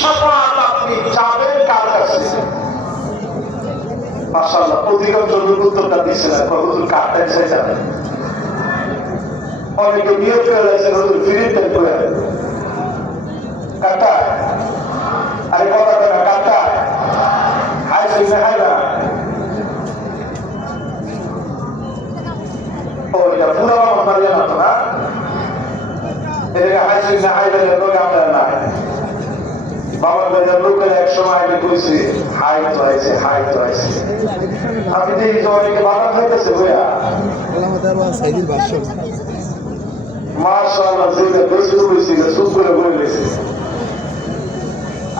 শাফাআত আপনি চাবেন কার কাছে? মাশাআল্লাহ, অধিকাংশ লোক উত্তরটা দিচ্ছে না, হুজুর কারটা চাইছেন। অনেকে নিয়োগ করে যাচ্ছেন হুজুর ফিরিতে করে কারটা, আরে কথা কয় না, কারটা হাই শুনে হাই না। ও এটা পুরো আমার মারিয়া না তো না, এটা হাই শুনে হাই দিলে লোক আপনার না। বাবার বাড়ির লোকের এক সময় আগে কইছে হাই তো আছে, হাই তো আছে। আপনি দেখি যে অনেকে বাধা খাইতেছে বইয়া মাশাআল্লাহ, যেটা বেশি হয়েছিল চুপ করে বলে গেছে।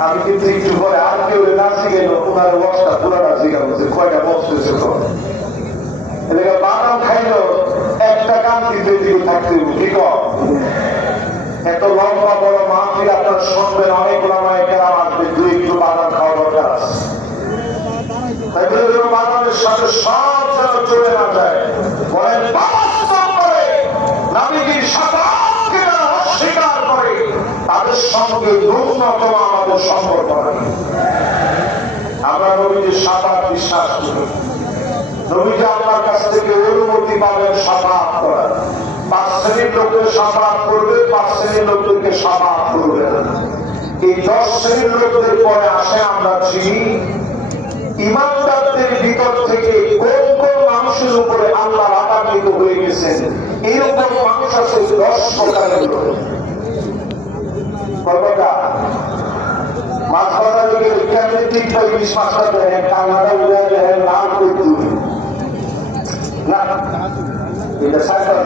আমি কিন্তু একটু পরে আর কেউ নাচি গেল, ওনার বক্সটা পুরাটা জিজ্ঞাসা করছে কয়টা বক্স হয়েছে। এদিকে বাদাম খাইলো একটা কান দিতে দিকে থাকতে ঠিক এত লম্বা বড় মাহফিল আপনার শুনবেন, অনেক ওলামায়ে কেরাম আসবে, দুই একটু বাদাম খাওয়া দরকার আছে। তাই বলে বাদামের সাথে সব যেন চলে না যায়, বলেন বাস্তব করে নবীজির শাফাআতকে যারা অস্বীকার করে তাদের সঙ্গে ন্যূনতম আমাদের সম্পর্ক নেই। আমরা নবীজির শাফাআত বিশ্বাস করি। নবীজি আল্লাহর কাছ থেকে অনুমতি পাবেন শাফাআত করার। 5 শ্রেণীর লোকের শাফাআত করবে, 5 শ্রেণীর লোকদেরকে শাফাআত করবে না। এই 10 শ্রেণীর লোকদের পরে আসে আমরা চিনি ইমানদারদের ভিতর থেকে কোন কোন মানুষের উপরে আল্লাহ রাগান্বিত হয়ে গেছেন। এইরকম মানুষ আছে 10 প্রকারের লোক। কতটা মাছ ধরা দিকে কেমনি 3-20 মাছটা দেখেন, কান্নাটা উড়ে দেখেন, নাম করতে না, এটা সাইবার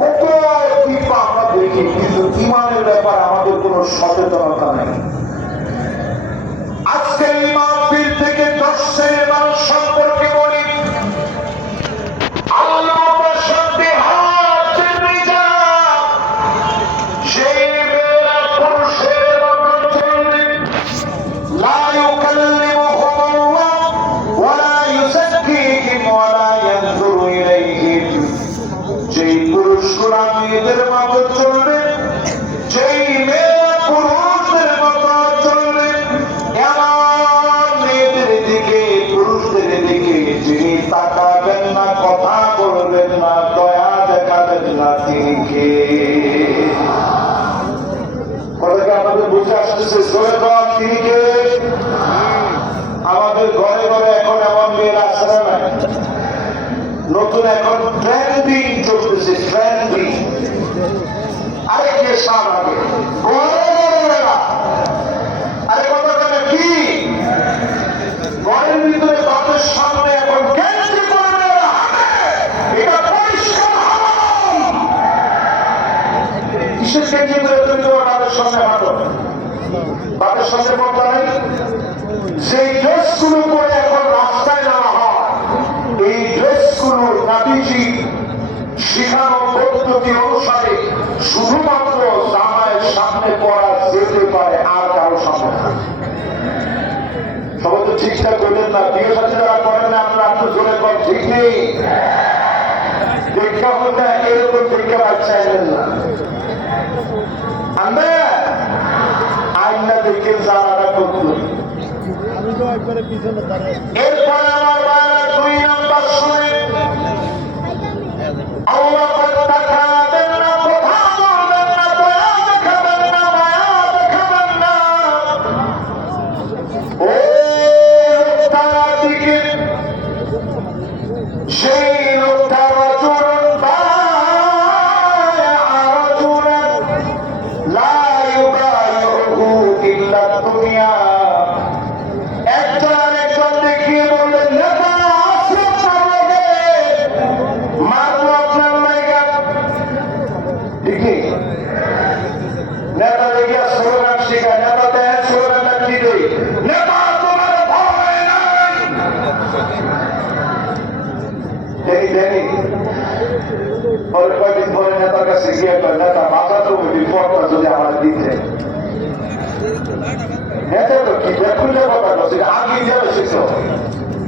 কত টিপা আমরা দেখি, কিন্তু ইমানের ব্যাপারে আমাদের কোন সচেতনতা নেই। আজকে এই মাহফিল থেকে 10 শ্রেণীর মানুষ সম্পর্কে বলি, আল্লাহ প্রসন্নতে হাত তুলে যান, সেই মেয়েরা পুরুষের মতো চলবে, লা ইউকাল্লিমুহুমুল্লাহ ওয়া লা ইউযাক্কিহিম ওয়া লা ইয়ানজুরু ইলাইহিম। যেই পুরুষগুলা মেয়েদের মতো চলবে, যেই মেয়েরা পুরুষদের মতো চলবে, এমন মেয়েদের দিকে পুরুষদের দিকে যিনি তাকাবেন না, কথা বলবেন না, দয়া দেখাবেন না, তিনি কে? কথাকে আমাদের বুঝে আসতেছে, জোরে বল তিনি কে? আমাদের ঘরে ঘরে এখন এমন মেয়েরা আছে না নাই? নতুন এখন ট্রেন্ডিং চলতেছে, ট্রেন্ডিং। আরে কে সার আগে ঘরে ঘরে মেয়েরা, আরে কথা কেন কি ঘরের ভিতরে বাপের সামনে এখন গেঞ্জি করে মেয়েরা হাঁটে, এটা পরিষ্কার হারাম। কিসের গেঞ্জি করে তুমি তোমার বাপের সামনে হাঁটো? বাপের সামনে পড়তা নাই? সেই ড্রেসগুলো পরে এখন রাস্তায় নেওয়া হয়। এই ড্রেসগুলো নবীজি শিখানো পদ্ধতি অনুসারে শুধুমাত্র জামাইয়ের সামনে পড়া যেতে পারে, আর কারো সামনে না। সবাই তো ঠিকঠাক করলেন না, বিয়ে সাথে যারা করেন না, আপনারা একটু জোরে কর, ঠিক নেই? দীক্ষা হতে এরকম দীক্ষা চাইলেন না, আমরা আইনা দেখে জানাটা করত। এরপরে আমার বাবার 2 নাম্বার শুনে আল্লাহ দেখাবেন না, কথা বলবেন না, দয়া দেখাবেন না, মায়া দেখাবেন না। ও লোকটার দিকে, সেই লোকটার আচরণ লা ইউবাইউহু ইল্লা দুনিয়া। একজন আরেকজন দেখিয়ে বললেন, নেতা আসলে আপনার লাগে, মারবো আপনার লাগা। ঠিকই নেতা দেখিয়া স্লোগান শিখায়, নেতা দেন স্লোগানটা কি দেয়, নেতা তোমার ভয় নাই। দেখি দেখি কয়েকদিন পরে নেতার কাছে গিয়ে নেতা বাধা তো রিপোর্টটা যদি আমার দিতে। নেতা তো কি দেখুন কথা বলছে, আগে যাবে সেটা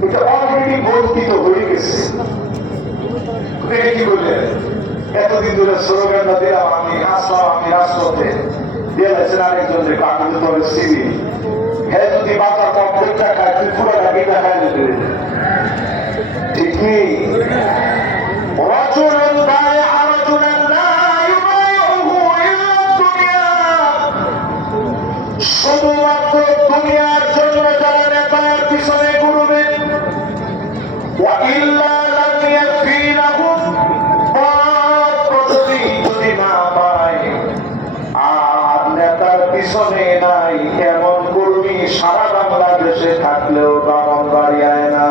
এটা অলরেডি বঞ্চিত হয়ে গেছে। কি বললেন, এতদিন ধরে স্লোগানটা দিলাম, আমি আসলাম, আমি রাজপথে, দিয়েছেন আরেকজনকে কাকুকে তোর সিবি হ্যাঁ যদি বাচ্চার কমপ্লিটটা খায় তুই পুরোটা কেটে খায় যেতে ঠিক নেই রজুলুন বায়আ রাজুলান লা ইউবাইউহু ইল্লা দুনিয়া শুধুমাত্র দুনিয়ার জন্য যারা নেতার পিছনে ঘুরবে ওয়া ইল্লা লাম ইয়াকফি লাহুম যদি না পায় আর নেতার পিছনে নাই এমন কর্মী সারা বাংলাদেশে থাকলেও দামন বাড়িয়ায় না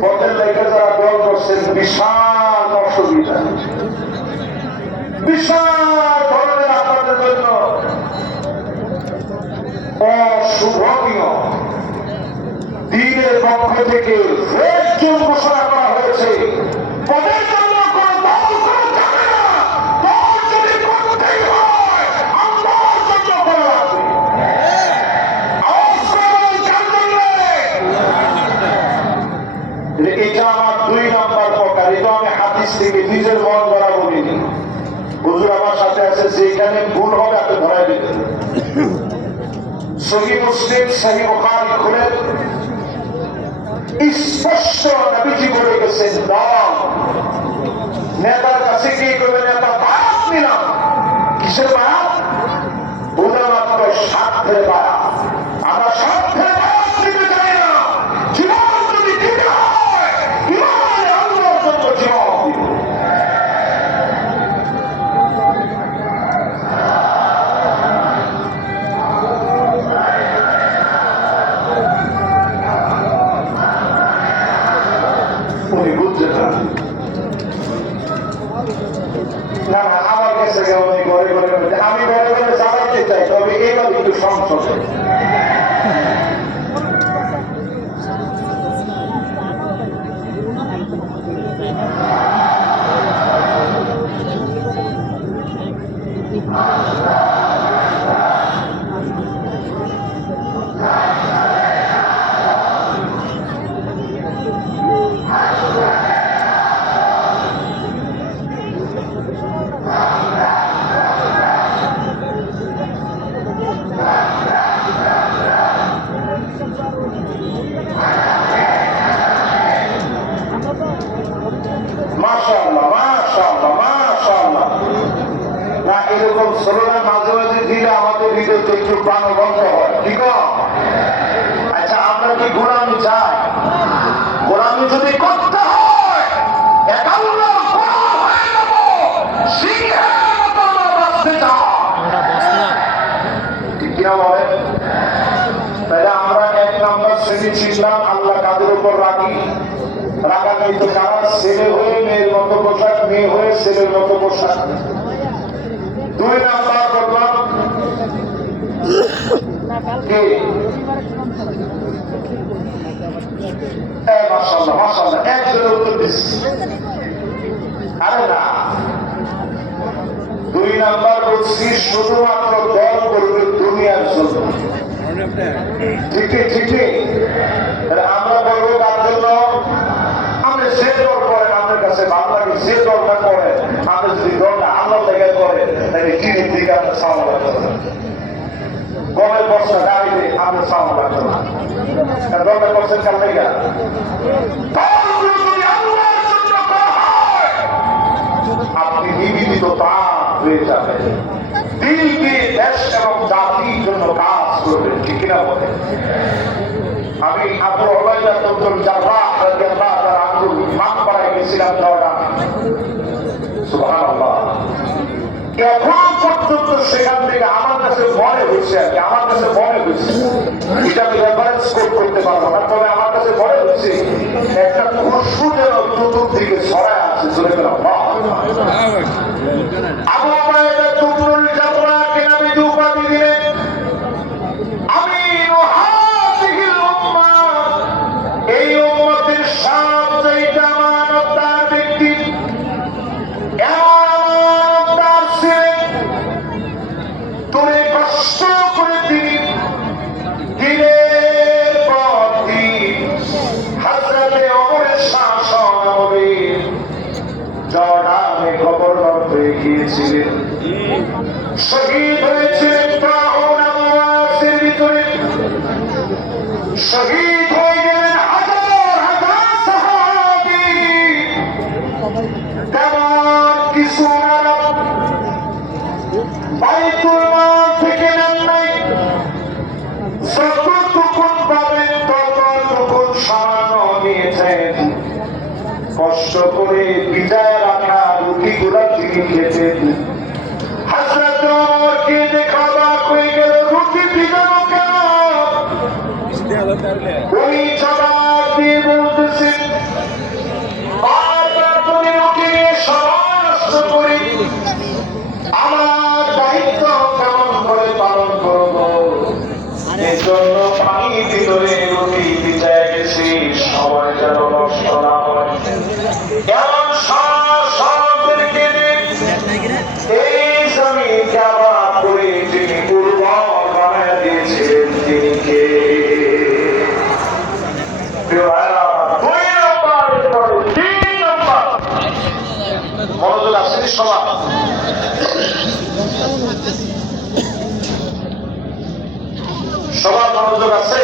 পথের লেখা যারা দল করছেন বিশাল অসুবিধা বিশাল ধরনের আপনাদের জন্য অশুভনীয় দিনের পক্ষ থেকে ঘোষণা করা হয়েছে পদের জন্য কোন দল করে যাবে না দল যদি করতেই হয় আল্লাহর জন্য করা লাগবে এটা আমার 2 নম্বর প্রকার এটা আমি হাদিস থেকে নিজের মন করা বলিনি হুজুর আমার সাথে আছে যেখানে ভুল হবে আপনি ধরাই দিবেন সহিহ মুসলিম সহিহ বুখারী খুলে স্পষ্ট নবীজি বলে গেছেন দল নেতার কাছে কি করবে নেতা বায়াত নিলাম কিসের বায়াত উলামার স্বার্থের বায়াত আমরা স্বার্থের বায়াত নিতে চাই না জীবন যদি দিতে হয় ইমানে আল্লাহর জন্য জীবন দিব উনি বুঝতে চান না না আমার কাছে উনি ঘরে ঘরে আমি ঘরে ঘরে চালাইতে চাই তবে এবার একটু সংসদে মাশাআল্লাহ মাশাআল্লাহ মাশাআল্লাহ না এরকম স্লোগান মাঝে মাঝে দিলে আমাদের হৃদয় একটু প্রাণবন্ত হয় ঠিক আচ্ছা আমরা কি গোলামি চাই গোলামি যদি করতে হয় একাল্লাহ গোলাম হয়ে যাব সিংহের মতো আমরা বাঁচতে চাই ঠিক কিনা বলেন তাহলে আমরা 1 নম্বর শ্রেণী ছিলাম আল্লাহ কাদের উপর রাখি রাগান্বিত কারা ছেলে হয়ে মেয়ের মতো পোশাক মেয়ে হয়ে ছেলের মতো পোশাক 2 নাম্বার বললাম মাশাআল্লাহ মাশাআল্লাহ একজনের উত্তর দিচ্ছি আরে না 2 নাম্বার বলছি শুধুমাত্র দল করবে দুনিয়ার জন্য ঠিকই ঠিকই আমরা বলবো তার জন্য আপনি যে দল করেন আপনার কাছে ভালো লাগে যে দলটা করেন আপনি যদি দলটা আল্লাহ জায়গায় করেন তাহলে কিনে দিকে আপনার সামনে লাগবে গমের বস্তা গাড়িতে আপনার সামনে লাগবে না দলটা করছেন কাল থেকে আপনি নিবেদিত প্রাণ হয়ে যাবেন দিল দিয়ে দেশ এবং জাতির জন্য কাজ করবেন ঠিক কিনা বলে আমি আবু উবাইদা ইবনে জাররাহ রাদিয়াল্লাহু তাআলা আনহু মাকবারায় গেছিলাম জর্ডান সুবহানাল্লাহ এখন পর্যন্ত সেখান থেকে আমার কাছে মনে হয়েছে আর কি আমার কাছে মনে হয়েছে এটা আমি রেফারেন্স করতে পারবো না তবে আমার কাছে মনে হচ্ছে একটা খুশবু যেন চতুর্দিকে ছড়ায় আছে চলে গেলাম আবু উবাইদা ইবনে জাররাহকে নবী উপাধি দিলেন আমিনু হাযিহিল উম্মাহ এই উম্মতের সবচেয়ে আমানতদার ব্যক্তি আমানতদার ছিলেন তুমি কষ্ট করে দিনের পর দিন হযরতে ওমরের শাসন আমলে শহীদ হয়েছিলেন তাউন আওয়াসের ভিতরে, শহীদ হয়ে গেলেন হাজার হাজার সাহাবী। তেমন কিছু ওনারা বাইতুল মাল থেকে নেন নাই, যতটুকুন পাবেন ততটুকুন সামান্য নিয়েছেন। কষ্ট করে বিদায় রাখা রুটিগুলা তিনি খেতেন। হযরত ওমরকে দেখে অবাক হয়ে গেল, রুটি ভিজানো কেন? উনি জবাব দিয়ে বলতেছেন, বারবার তুমি রুটি নিয়ে সময় নষ্ট করি, আমার দায়িত্ব কেমন করে পালন করব? এজন্য পানির ভিতরে রুটি ভিজায় গেছি, সময় যেন নষ্ট না হয়। এমন সবদেরকে এই জমিনকে আবার করে যিনি উর্বর বানায় দিয়েছিলেন তিনি কে? মনোযোগ আসেনি সবার? সবার মনোযোগ আছে?